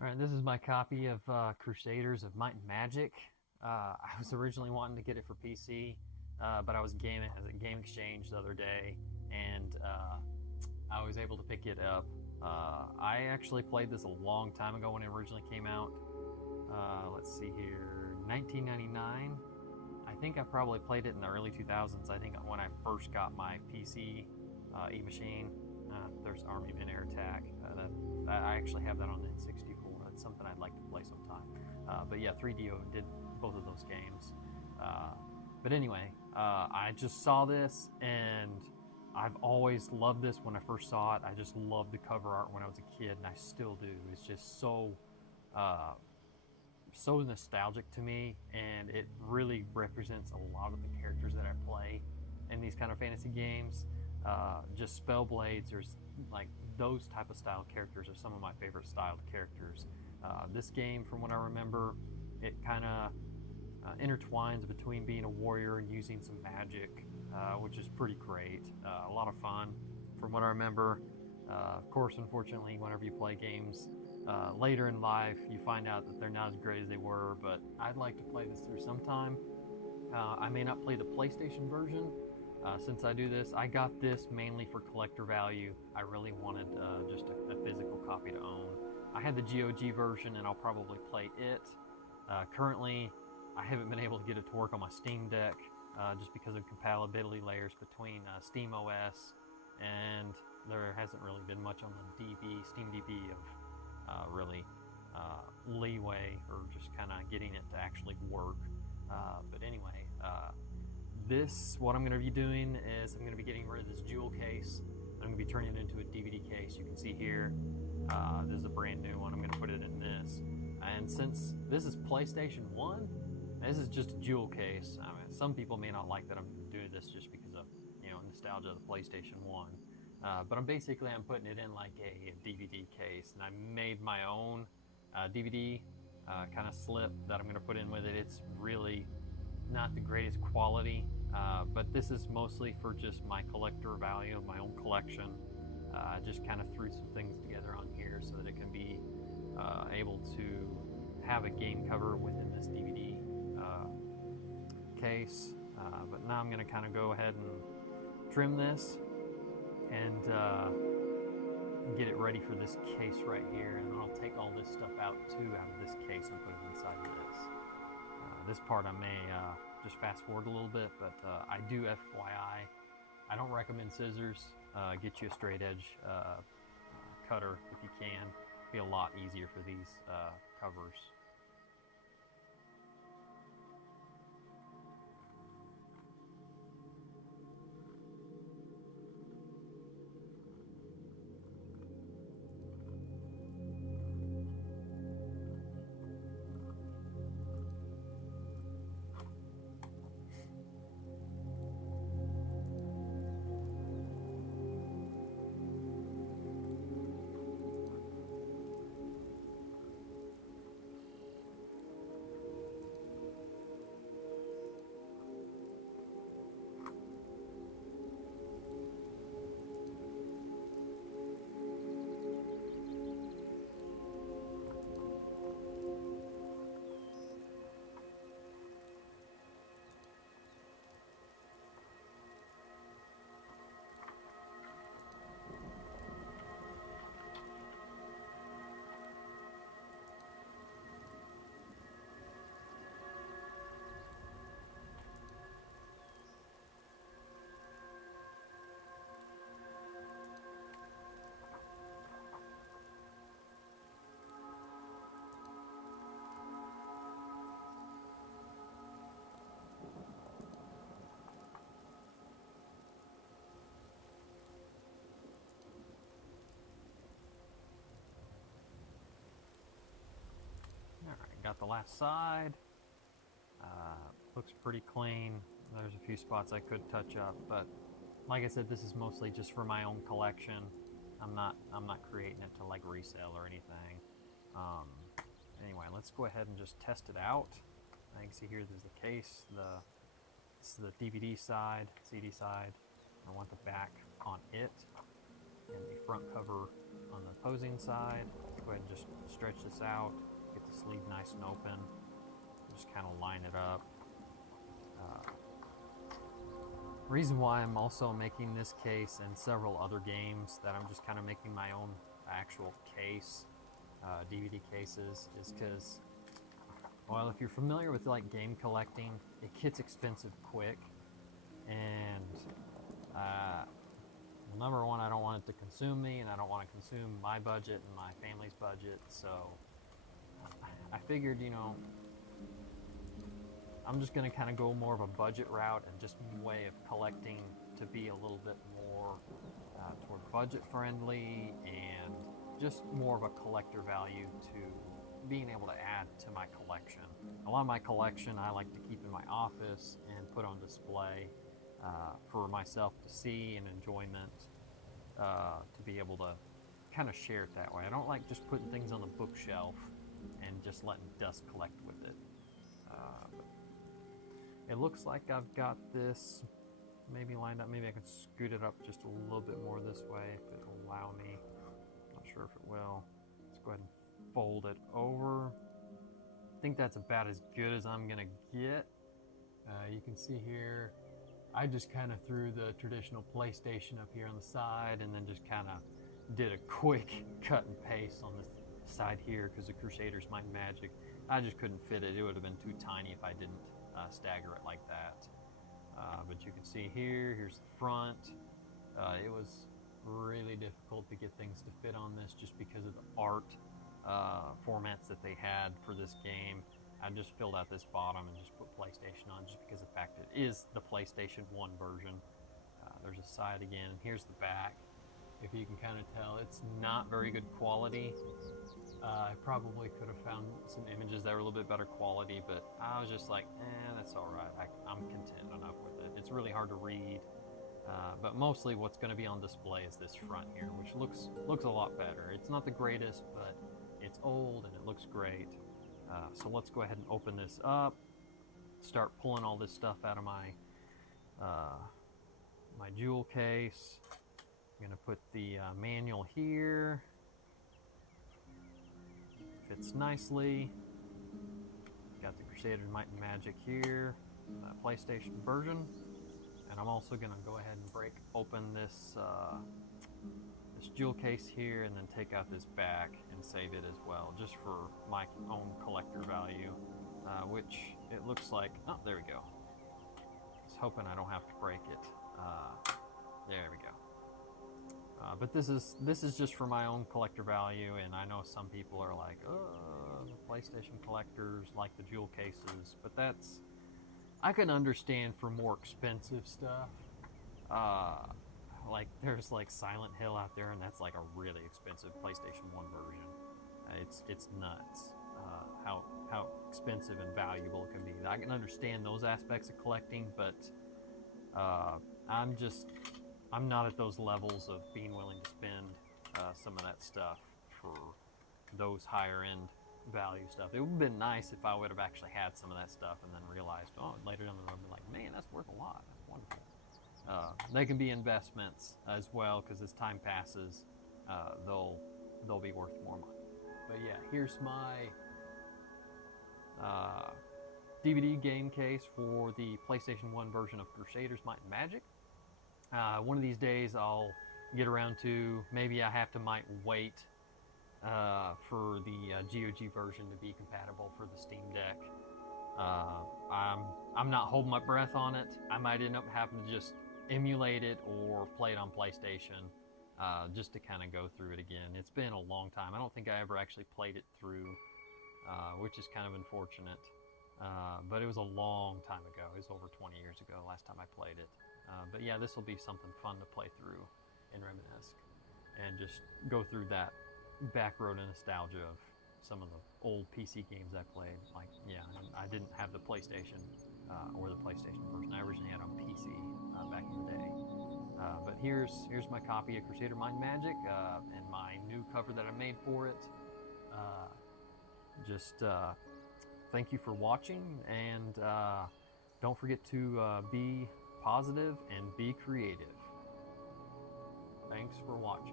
All right, this is my copy of Crusaders of Might and Magic. I was originally wanting to get it for PC, but I was gaming as a game exchange the other day, and I was able to pick it up. I actually played this a long time ago when it originally came out. Let's see here, 1999. I think I probably played it in the early 2000s. I think when I first got my PC e-machine. There's Army Men Air Attack. I actually have that on the N64. That's something I'd like to play sometime. But yeah, 3DO did both of those games. But anyway, I just saw this and I've always loved this when I first saw it. I just loved the cover art when I was a kid, and I still do. It's just so nostalgic to me, and it really represents a lot of the characters that I play in these kind of fantasy games. Just Spellblades, there's like those type of style characters are some of my favorite styled characters. This game, from what I remember, it kind of intertwines between being a warrior and using some magic, which is pretty great. A lot of fun, from what I remember. Of course, unfortunately, whenever you play games later in life, you find out that they're not as great as they were, but I'd like to play this through sometime. I may not play the PlayStation version. Since I do this, I got this mainly for collector value. I really wanted just a physical copy to own. I had the GOG version, and I'll probably play it. Currently, I haven't been able to get it to work on my Steam Deck just because of compatibility layers between Steam OS, and there hasn't really been much on the Steam DB of really leeway or just kind of getting it to actually work. But anyway, what I'm going to be doing is I'm going to be getting rid of this jewel case. I'm going to be turning it into a DVD case. You can see here, this is a brand new one. I'm going to put it in this. And since this is PlayStation 1, this is just a jewel case. I mean, some people may not like that I'm doing this just because of, nostalgia of the PlayStation 1. But I'm putting it in like a DVD case. And I made my own DVD kind of slip that I'm going to put in with it. It's really not the greatest quality, but this is mostly for just my collector value of my own collection. I just kind of threw some things together on here so that it can be able to have a game cover within this DVD case. But now I'm going to kind of go ahead and trim this and get it ready for this case right here, and then I'll take all this stuff out of this case and put it inside of this. This part I may just fast forward a little bit, but I do FYI, I don't recommend scissors. Get you a straight edge cutter if you can. It'll be a lot easier for these covers. Alright, got the last side. Looks pretty clean. There's a few spots I could touch up, but like I said, this is mostly just for my own collection. I'm not creating it to like resell or anything. Anyway, let's go ahead and just test it out. I can see here there's the case, this is the DVD side, CD side. I want the back on it, and the front cover on the opposing side. Let's go ahead and just stretch this this out, get the sleeve nice and open, just kind of line it up. Reason why I'm also making this case and several other games that I'm just kind of making my own actual case, DVD cases, is because, well, if you're familiar with like game collecting, it gets expensive quick, and number one, I don't want it to consume me, and I don't want to consume my budget and my family's budget, so I figured, you know, I'm just going to kind of go more of a budget route and just way of collecting to be a little bit more toward budget friendly and just more of a collector value to being able to add to my collection. A lot of my collection I like to keep in my office and put on display for myself to see and enjoyment, to be able to kind of share it that way. I don't like just putting things on the bookshelf and just letting dust collect with it. It looks like I've got this maybe lined up. Maybe I can scoot it up just a little bit more this way if it'll allow me. Not sure if it will. Let's go ahead and fold it over. I think that's about as good as I'm gonna get. You can see here, I just kind of threw the traditional PlayStation up here on the side and then just kind of did a quick cut and paste on this side here because the Crusaders Might and Magic, I just couldn't fit it. It would have been too tiny if I didn't stagger it like that. But you can see here, here's the front. It was really difficult to get things to fit on this just because of the art formats that they had for this game. I just filled out this bottom and just put PlayStation on just because of the fact it is the PlayStation 1 version. There's a side again, and here's the back. If you can kind of tell, it's not very good quality. I probably could have found some images that were a little bit better quality, but I was just like, that's all right. I'm content enough with it. It's really hard to read, but mostly what's going to be on display is this front here, which looks a lot better. It's not the greatest, but it's old and it looks great. So let's go ahead and open this up, start pulling all this stuff out of my my jewel case. I'm going to put the manual here. Fits nicely. Got the Crusaders Might and Magic here, PlayStation version. And I'm also going to go ahead and break open this this jewel case here and then take out this back and save it as well, just for my own collector value, which it looks like, oh, there we go. Just hoping I don't have to break it. There we go. But this is just for my own collector value, and I know some people are like, oh, the PlayStation collectors like the jewel cases, but that's, I can understand for more expensive stuff. Like there's like Silent Hill out there, and that's like a really expensive PlayStation 1 version. It's nuts how expensive and valuable it can be. I can understand those aspects of collecting, but I'm not at those levels of being willing to spend some of that stuff for those higher end value stuff. It would have been nice if I would have actually had some of that stuff and then realized, oh, later down the road, be like, man, that's worth a lot. That's wonderful. They can be investments as well, because as time passes, they'll be worth more money. But yeah, here's my DVD game case for the PlayStation 1 version of Crusaders Might and Magic. One of these days I'll get around to, maybe I might wait for the GOG version to be compatible for the Steam Deck. I'm not holding my breath on it. I might end up having to just emulate it or play it on PlayStation just to kind of go through it again. It's been a long time. I don't think I ever actually played it through, which is kind of unfortunate. But it was a long time ago. It was over 20 years ago last time I played it. But yeah, this will be something fun to play through and reminisce and just go through that back road of nostalgia of some of the old PC games I played. Like, yeah, I didn't have the PlayStation or the PlayStation version. I originally had on PC back in the day. But here's my copy of Crusader Might and Magic and my new cover that I made for it. Thank you for watching, and don't forget to be positive and be creative. Thanks for watching.